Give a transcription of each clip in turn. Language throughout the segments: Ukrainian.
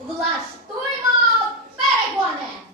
Влаштуймо перегони!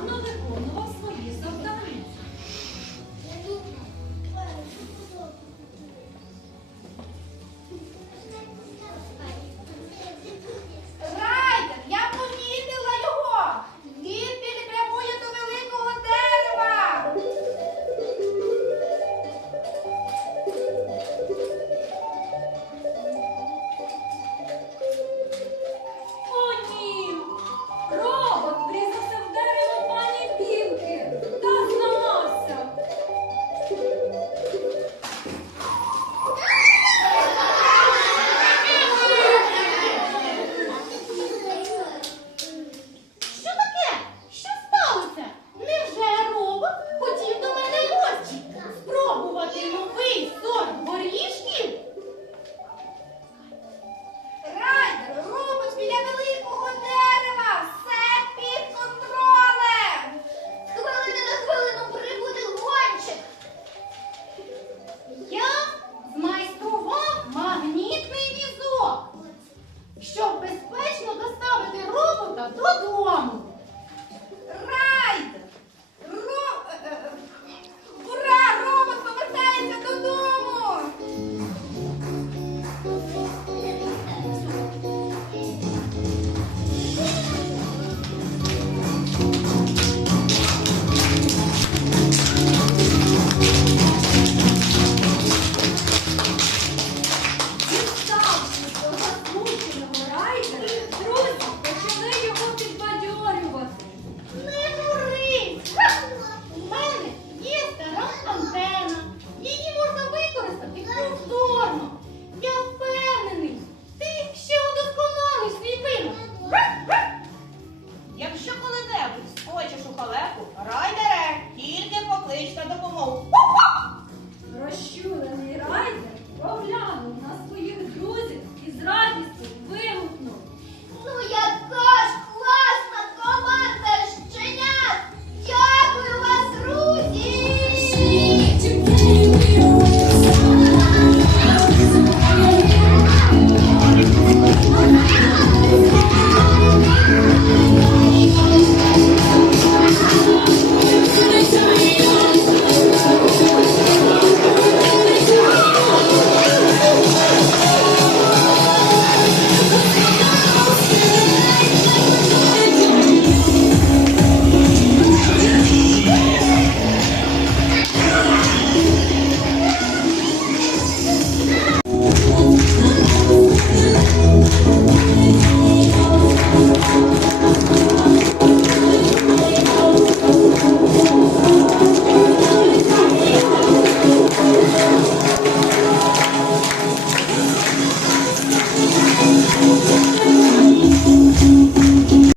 гарно виконував свої.